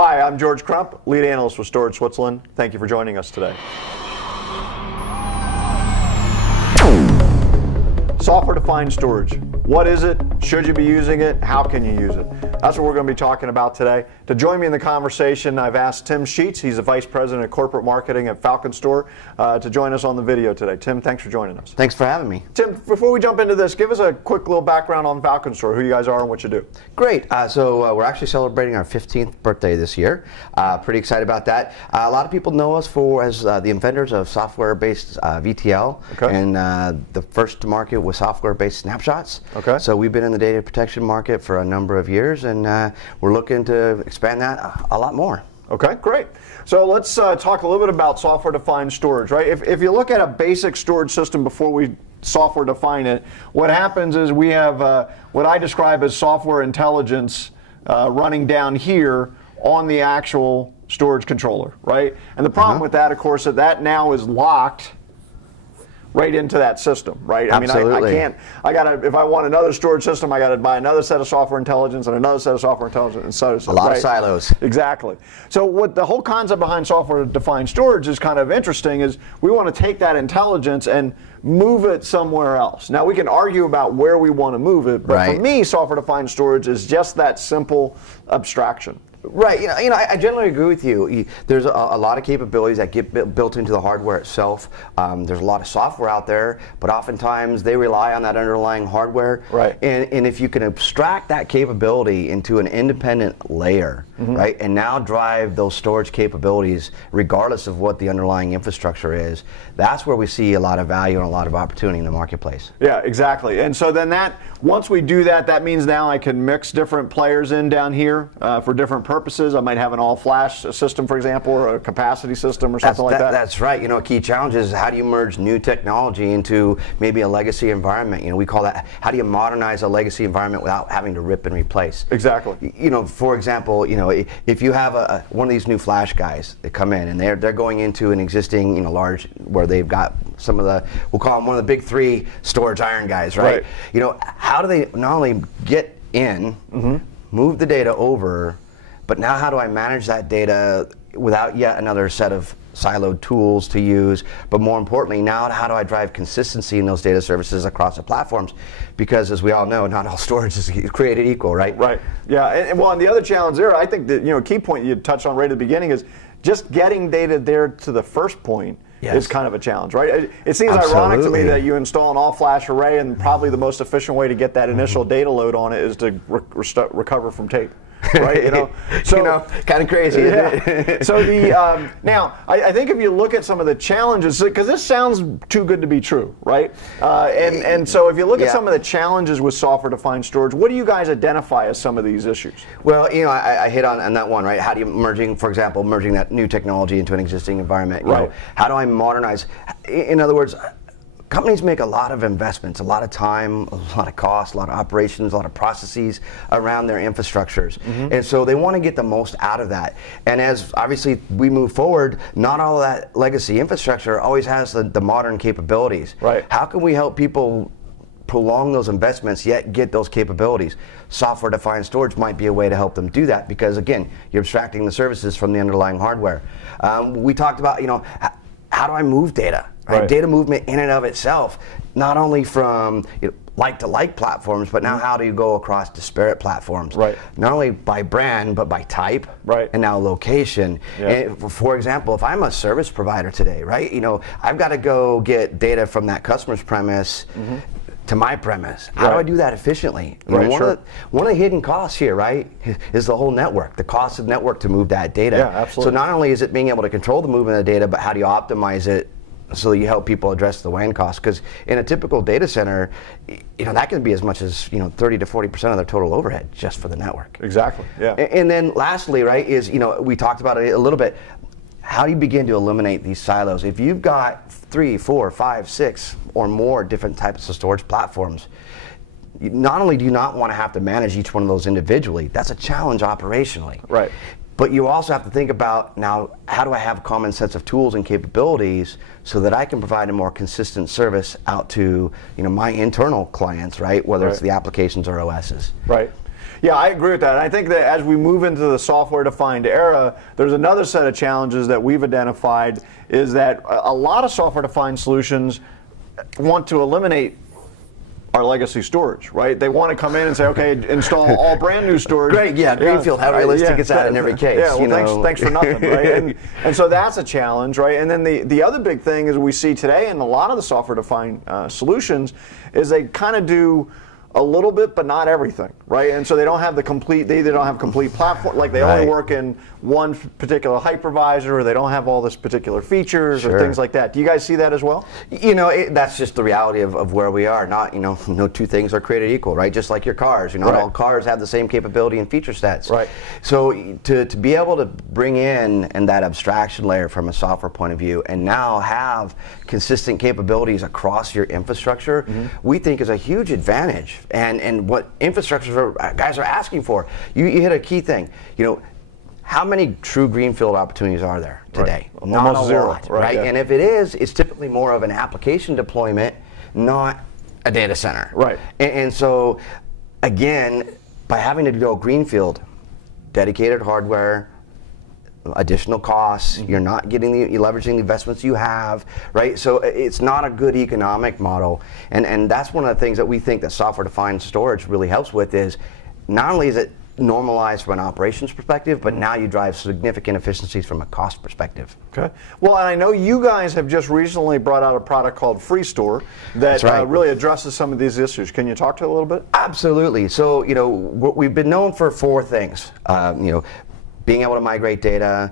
Hi, I'm George Crump, Lead Analyst with Storage Switzerland. Thank you for joining us today. Software-defined storage. What is it? Should you be using it? How can you use it? That's what we're going to be talking about today. To join me in the conversation, I've asked Tim Sheets, he's the Vice President of Corporate Marketing at FalconStor, to join us on the video today. Tim, thanks for joining us. Thanks for having me. Tim, before we jump into this, give us a quick little background on FalconStor, who you guys are and what you do. Great. So we're actually celebrating our 15th birthday this year. Pretty excited about that. A lot of people know us as the inventors of software-based VTL, and the first to market with software-based snapshots. Okay. So we've been in the data protection market for a number of years, and we're looking to expand that a lot more. Okay, great. So let's talk a little bit about software-defined storage, right? If you look at a basic storage system before we software define it, what happens is we have what I describe as software intelligence running down here on the actual storage controller, right? And the problem with that, of course, is that now is locked right into that system, right? Absolutely. I mean, I can't, if I want another storage system, I got to buy another set of software intelligence and another set of software intelligence and so on. A lot of silos. Exactly. So what the whole concept behind software-defined storage is kind of interesting is we want to take that intelligence and move it somewhere else. Now, we can argue about where we want to move it, but for me, software-defined storage is just that simple abstraction. Right. You know, I generally agree with you. There's a lot of capabilities that get built into the hardware itself. There's a lot of software out there, but oftentimes they rely on that underlying hardware. Right. And if you can abstract that capability into an independent layer, right, and now drive those storage capabilities regardless of what the underlying infrastructure is, that's where we see a lot of value and a lot of opportunity in the marketplace. Yeah, exactly. And so then once we do that, that means now I can mix different players in down here for different purposes. I might have an all-flash system, for example, or a capacity system or something like that. That's right. You know, a key challenge is how do you merge new technology into maybe a legacy environment? You know, we call that, how do you modernize a legacy environment without having to rip and replace? Exactly. You know, for example, you know, if you have one of these new flash guys that come in and they're going into an existing, you know, large, where they've got some of the, we'll call them one of the big three storage iron guys, right? You know, how do they not only get in, move the data over, but now how do I manage that data without yet another set of siloed tools to use? But more importantly, now how do I drive consistency in those data services across the platforms? Because as we all know, not all storage is created equal, right? Right. Yeah. And well, and the other challenge there, I think that, you know, key point you touched on right at the beginning is just getting data there to the first point. Yes. Is kind of a challenge, right? It seems ironic to me that you install an all-flash array and probably the most efficient way to get that initial data load on it is to recover from tape. Right, you know, so you know, kind of crazy. Isn't it? So the now, I think if you look at some of the challenges, because this sounds too good to be true, right? And so if you look at some of the challenges with software-defined storage, what do you guys identify as some of these issues? Well, you know, I hit on that one, right? How do you for example, merging that new technology into an existing environment? You know, how do I modernize? In other words, companies make a lot of investments, a lot of time, a lot of cost, a lot of operations, a lot of processes around their infrastructures. And so they want to get the most out of that. And as obviously we move forward, not all of that legacy infrastructure always has the modern capabilities. Right. How can we help people prolong those investments yet get those capabilities? Software-defined storage might be a way to help them do that because, again, you're abstracting the services from the underlying hardware. We talked about, you know, how do I move data? Right? Data movement in and of itself, not only from like-to-like platforms, but now how do you go across disparate platforms? Right. Not only by brand, but by type, and now location. And for example, if I'm a service provider today, right, you know, I've got to go get data from that customer's premise to my premise. How do I do that efficiently? You know, one of the hidden costs here, right, is the whole network, the cost of network to move that data. Yeah, absolutely. So not only is it being able to control the movement of data, but how do you optimize it so you help people address the WAN costs? Because in a typical data center, you know, that can be as much as, you know, 30 to 40% of their total overhead just for the network. Exactly. Yeah. And then lastly, right, is, you know, we talked about it a little bit. How do you begin to eliminate these silos? If you've got 3, 4, 5, 6 or more different types of storage platforms, not only do you not want to have to manage each one of those individually, that's a challenge operationally. Right. But you also have to think about, now, how do I have a common sense of tools and capabilities so that I can provide a more consistent service out to, you know, my internal clients, right? Whether it's the applications or OSs. Right. Yeah, I agree with that. And I think that as we move into the software-defined era, there's another set of challenges that we've identified, is that a lot of software-defined solutions want to eliminate our legacy storage, right? They want to come in and say, okay, install all brand new storage. Great, yeah, greenfield. How realistic is that in every case? Yeah, well, thanks for nothing, right? And so that's a challenge, right? And then the other big thing is we see today in a lot of the software-defined solutions is they kind of do a little bit, but not everything, right? And so they don't have the complete, they don't have complete platform, like they only work in one particular hypervisor, or they don't have all this particular features or things like that. Do you guys see that as well? You know, that's just the reality of where we are. Not, you know, no two things are created equal, right? Just like your cars, you know, not all cars have the same capability and feature sets. Right. So to be able to bring in that abstraction layer from a software point of view and now have consistent capabilities across your infrastructure, we think is a huge advantage. And what infrastructures guys are asking for. You hit a key thing. You know, how many true greenfield opportunities are there today? Right. Not Almost a zero, lot, right? And if it is, it's typically more of an application deployment, not a data center. Right. And so, again, by having to go greenfield, dedicated hardware, additional costs, you're not getting you're leveraging the investments you have, right? So it's not a good economic model, and that's one of the things that we think that software-defined storage really helps with, is not only is it normalized from an operations perspective, but now you drive significant efficiencies from a cost perspective. Okay. Well, and I know you guys have just recently brought out a product called FreeStore that really addresses some of these issues. Can you talk to it a little bit? Absolutely. So, you know, we've been known for 4 things. You know, being able to migrate data,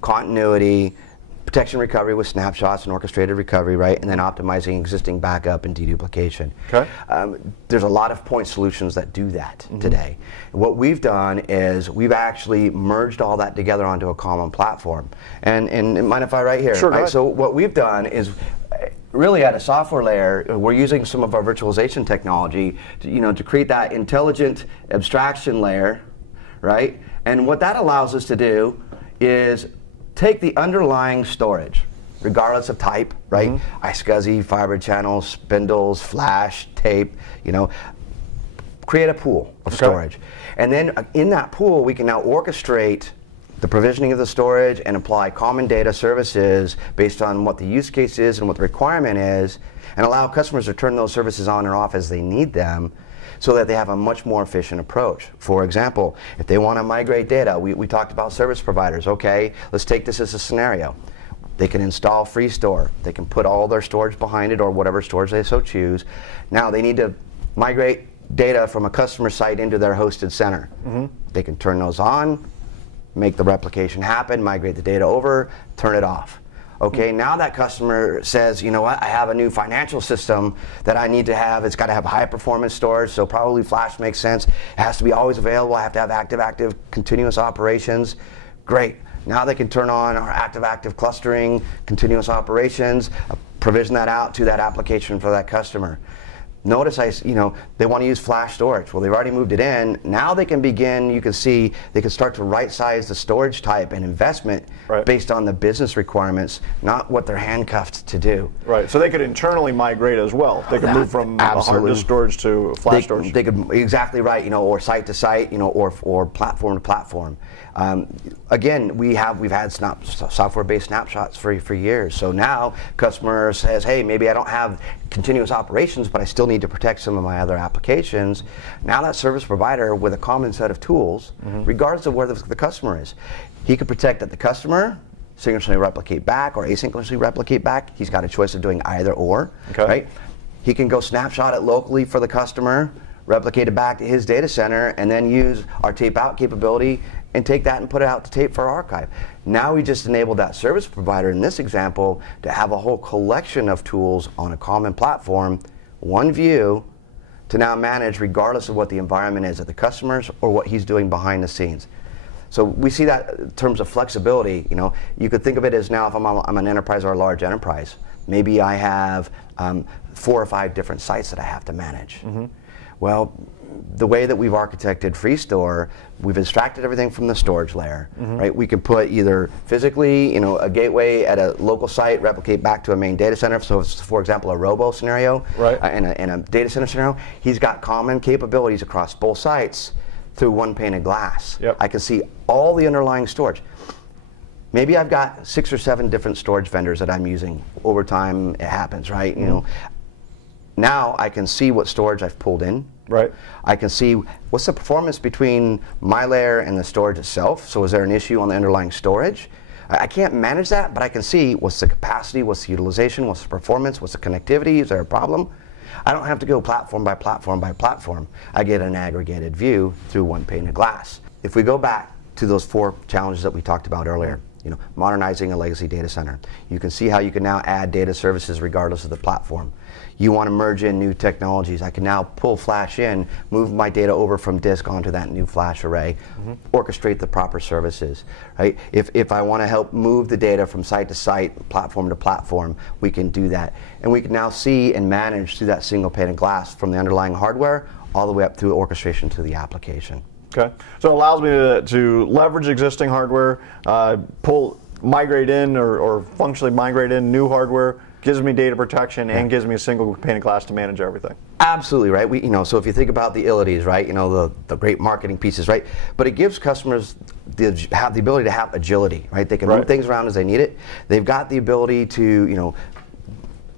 continuity, protection recovery with snapshots and orchestrated recovery, right? And then optimizing existing backup and deduplication. Okay. There's a lot of point solutions that do that today. What we've done is we've actually merged all that together onto a common platform. And mind if I write here? Sure, right? So what we've done is really at a software layer, we're using some of our virtualization technology to, you know, to create that intelligent abstraction layer, right? And what that allows us to do is take the underlying storage, regardless of type, right? iSCSI, fiber channels, spindles, flash, tape, you know, create a pool of storage. And then in that pool, we can now orchestrate the provisioning of the storage and apply common data services based on what the use case is and what the requirement is, and allow customers to turn those services on or off as they need them, so that they have a much more efficient approach. For example, if they want to migrate data, we talked about service providers. Okay, let's take this as a scenario. They can install FreeStore. They can put all their storage behind it, or whatever storage they so choose. Now they need to migrate data from a customer site into their hosted center. They can turn those on, make the replication happen, migrate the data over, turn it off. Okay, now that customer says, you know what, I have a new financial system that I need to have. It's got to have high performance storage, so probably flash makes sense. It has to be always available. I have to have active, continuous operations. Great. Now they can turn on our active clustering, continuous operations, provision that out to that application for that customer. Notice you know, they want to use flash storage. Well, they've already moved it in. Now they can begin, you can see, they can start to right-size the storage type and investment based on the business requirements, not what they're handcuffed to do. Right, so they could internally migrate as well. They could move from hard disk storage to flash storage. They could, exactly right, you know, or site to site, you know, or platform to platform. Again, we've had software-based snapshots for years. So now customer says, hey, maybe I don't have continuous operations, but I still need to protect some of my other applications. Now that service provider with a common set of tools, regardless of where the customer is, he could protect at the customer, synchronously replicate back or asynchronously replicate back. He's got a choice of doing either or, right? He can go snapshot it locally for the customer, replicate it back to his data center, and then use our tape out capability and take that and put it out to tape for archive. Now we just enabled that service provider in this example to have a whole collection of tools on a common platform, one view, to now manage regardless of what the environment is at the customers or what he's doing behind the scenes. So we see that in terms of flexibility. You know, you could think of it as now if I'm an enterprise or a large enterprise, maybe I have 4 or 5 different sites that I have to manage. Well, the way that we've architected FreeStore, we've extracted everything from the storage layer, right? We can put either physically, you know, a gateway at a local site, replicate back to a main data center. So, for example, a robo scenario and a data center scenario, he's got common capabilities across both sites through one pane of glass. Yep. I can see all the underlying storage. Maybe I've got 6 or 7 different storage vendors that I'm using. Over time, it happens, right? You know, now I can see what storage I've pulled in. Right. I can see what's the performance between my layer and the storage itself. So is there an issue on the underlying storage? I can't manage that, but I can see what's the capacity, what's the utilization, what's the performance, what's the connectivity, is there a problem? I don't have to go platform by platform by platform. I get an aggregated view through one pane of glass. If we go back to those 4 challenges that we talked about earlier, you know, modernizing a legacy data center, you can see how you can now add data services regardless of the platform. You want to merge in new technologies. I can now pull flash in, move my data over from disk onto that new flash array, orchestrate the proper services. Right? If I want to help move the data from site to site, platform to platform, we can do that. And we can now see and manage through that single pane of glass from the underlying hardware all the way up through orchestration to the application. Okay, so it allows me to leverage existing hardware, migrate in or functionally migrate in new hardware, gives me data protection, and gives me a single pane of glass to manage everything. Absolutely, right? You know, so if you think about the ilities, right? You know, the great marketing pieces, right? But it gives customers the ability to have agility, right? They can move things around as they need it. They've got the ability to, you know,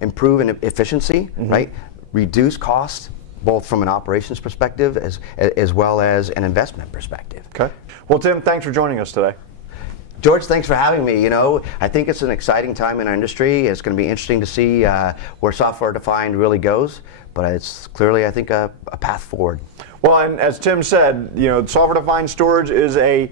improve in efficiency, right? Reduce cost, both from an operations perspective as well as an investment perspective. Okay. Well, Tim, thanks for joining us today. George, thanks for having me. You know, I think it's an exciting time in our industry. It's going to be interesting to see where software-defined really goes, but it's clearly, I think, a path forward. Well, and as Tim said, you know, software-defined storage is a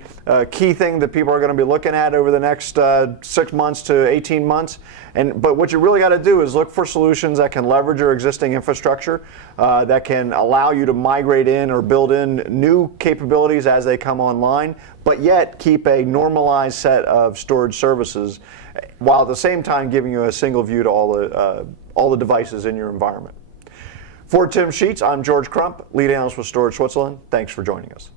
key thing that people are going to be looking at over the next 6 months to 18 months. But what you really got to do is look for solutions that can leverage your existing infrastructure, that can allow you to migrate in or build in new capabilities as they come online, but yet keep a normalized set of storage services, while at the same time giving you a single view to all the devices in your environment. For Tim Sheets, I'm George Crump, Lead Analyst with Storage Switzerland. Thanks for joining us.